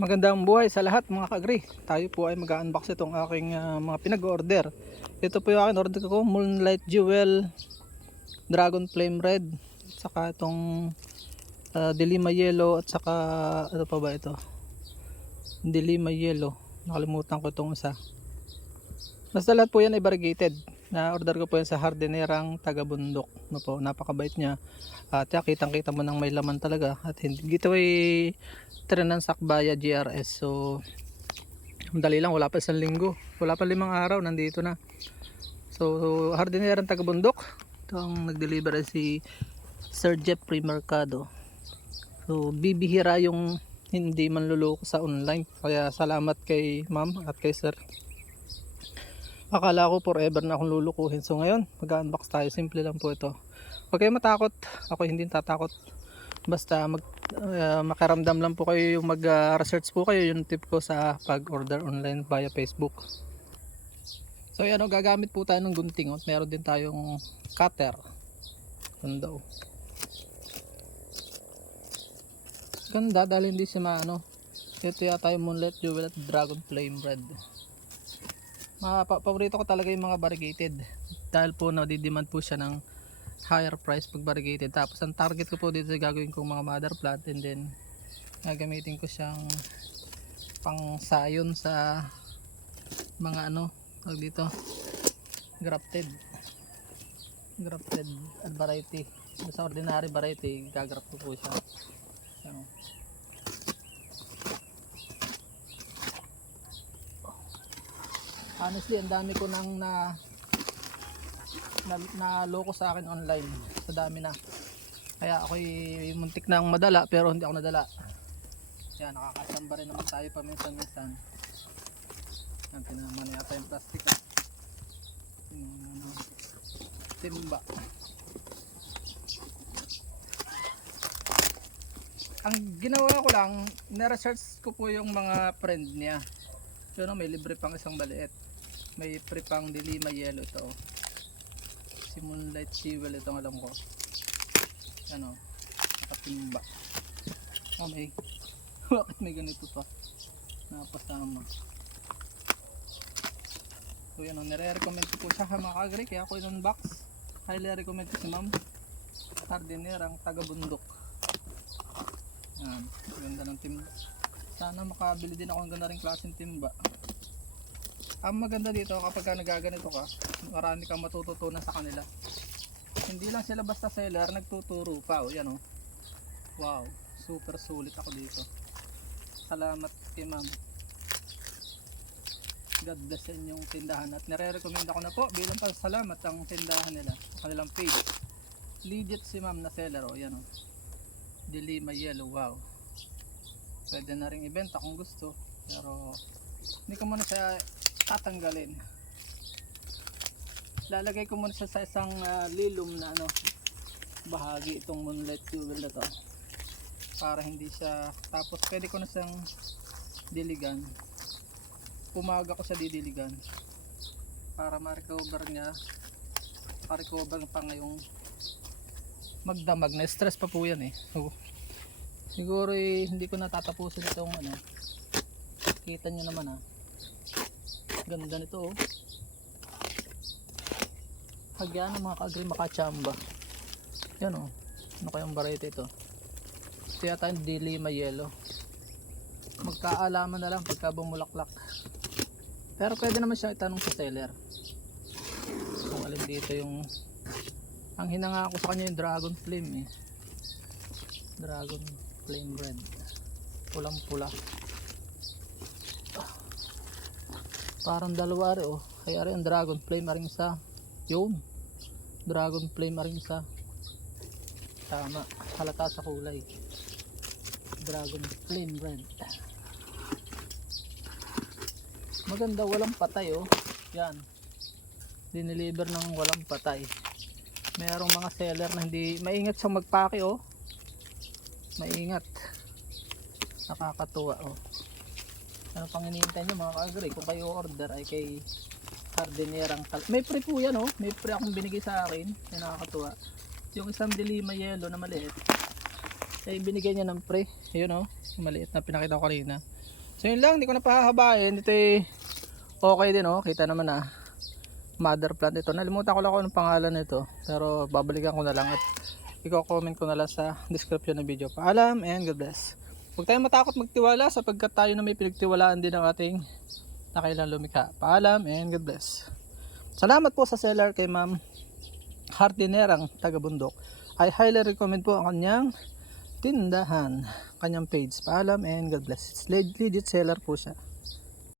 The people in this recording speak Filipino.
Magandang buhay sa lahat mga ka-agri. Tayo po ay mag-unbox itong aking mga pinag-order. Ito po yung aking order ko, Moonlight Jewel, Dragon Flame Red, at saka itong Delima Yellow, at saka ano pa ba ito? Delima Yellow. Nakalimutan ko itong isa. Basta lahat po yan ay variegated. Na-order ko po yan sa Hardinerang Tagabundok. No po, napakabait niya. At kitang-kita mo nang may laman talaga. At hindi gito ay Trenan Sakbaya GRS. So dali lang, wala pa isang linggo. Wala pa 5 araw, nandito na. So Hardinerang Tagabundok. Ito ang nag-deliver si Sir Jeffrey Mercado. So bibihira yung hindi manluloko sa online. Kaya salamat kay ma'am at kay sir. Akala ko forever na akong lulukuhin. So ngayon, mag-unbox tayo. Simple lang po ito. Huwag kayo matakot. Ako hindi tatakot. Basta makaramdam lang po kayo, yung mag-research po kayo. Yung tip ko sa pag-order online via Facebook. So yan, gagamit po tayo ng gunting. Meron din tayong cutter. Ganda o. Ganda dahil hindi siya maano. Ito yata yung Moonlight Jewel at Dragon Flame Red. Paborito ko talaga yung mga variegated dahil po nadidemand po siya ng higher price pag variegated. Tapos ang target ko po dito gagawin kong mga mother plant, and then gagamitin ko siyang pang sayon sa mga tawag dito, grafted at variety. Sa ordinary variety gagraft ko po siya. Yan. Honestly, ang dami ko nang na loko sa akin online. Sa dami na. Kaya ako'y muntik na ang madala, pero hindi ako nadala. Yan, nakakasamba rin naman tayo paminsan-minsan. Yan, tinaman na yata yung plastic. Timba. Ang ginawa ko lang, na-research ko po yung mga friend niya. So may libre pang isang maliit. May free pang Delima Yellow ito. Si Moonlight Jewel ito, alam ko. Ano, nakatimba. May bakit may ganito pa napasama. So yan, nire-recommend ko po siya mga ka-agri. Kaya ako in-unbox. Highly recommend ko si ma'am Hardinerang Tagabundok. Yan, ganda ng timba. Sana makabili din ako ng ganda rin klaseng timba. Ang maganda dito kapag nagaganito ka, marami kang matututunan sa kanila. Hindi lang sila basta seller, nagtuturo pa. O yan o. Wow, super sulit ako dito. Salamat kay ma'am. God bless sa inyong tindahan. At nire-recommend ako na po bilang pasalamat ang tindahan nila, kanilang page. Legit si ma'am na seller. O yan o. Delima Yellow, wow. Pwede na rin ibenta kung gusto, pero hindi ko muna siya tatanggalin. Lalagay ko muna siya sa isang lilom na bahagi itong Moonlight Jewel na to, para hindi siya, tapos pwede ko na siyang diligan. Pumaga ko sa didiligan para ma-recover niya, pa-recover pa ngayong magdamag. Na stress pa po yan eh. So, siguro hindi ko natatapusin itong kita nyo naman ganda nito oh. Hagyan ng mga ka-agri makachamba. Yan oh. Ano kayang variety ito? Ito yata yung Delima Yellow. Magkaalaman na lang pagka bumulaklak. Pero pwede naman siya itanong sa seller kung alin dito yung, ang hinanga ko sa kanya yung Dragon Flame Dragon Flame Red, pulang pula. Parang dalawa rin oh. Kaya rin ang Dragon Flame aring isa. Yun, Dragon Flame aring isa. Tama, halata sa kulay. Dragon Flame Red. Maganda, walang patay oh. Yan, dineliver ng walang patay. Merong mga seller na hindi maingat sa magpake oh. Maingat. Nakakatuwa oh. Ano pang hinihintay nyo mga ka-agri? Kung kayo order ay kay Hardinerang may free po yan oh. May free akong binigay sa akin. Ay nakakatuwa. Yung isang Delima Yellow na maliit, Ay binigay niya ng pre. Yun oh, yung maliit na pinakita ko kanina. So yun lang, hindi ko na pahahabain. Ito okay din oh, kita naman mother plant ito. Nalimutan ko lang kung anong pangalan nito, pero babalikan ko na lang at i-comment ko na lang sa description ng video. Paalam and God bless. Huwag tayong matakot magtiwala sapagkat tayo na may pinagtiwalaan din ng ating nakailang lumikha. Paalam and God bless. Salamat po sa seller kay Ma'am Hardinerang taga Bundok. I highly recommend po ang kanyang tindahan, kanyang page. Paalam and God bless. Legit seller po siya.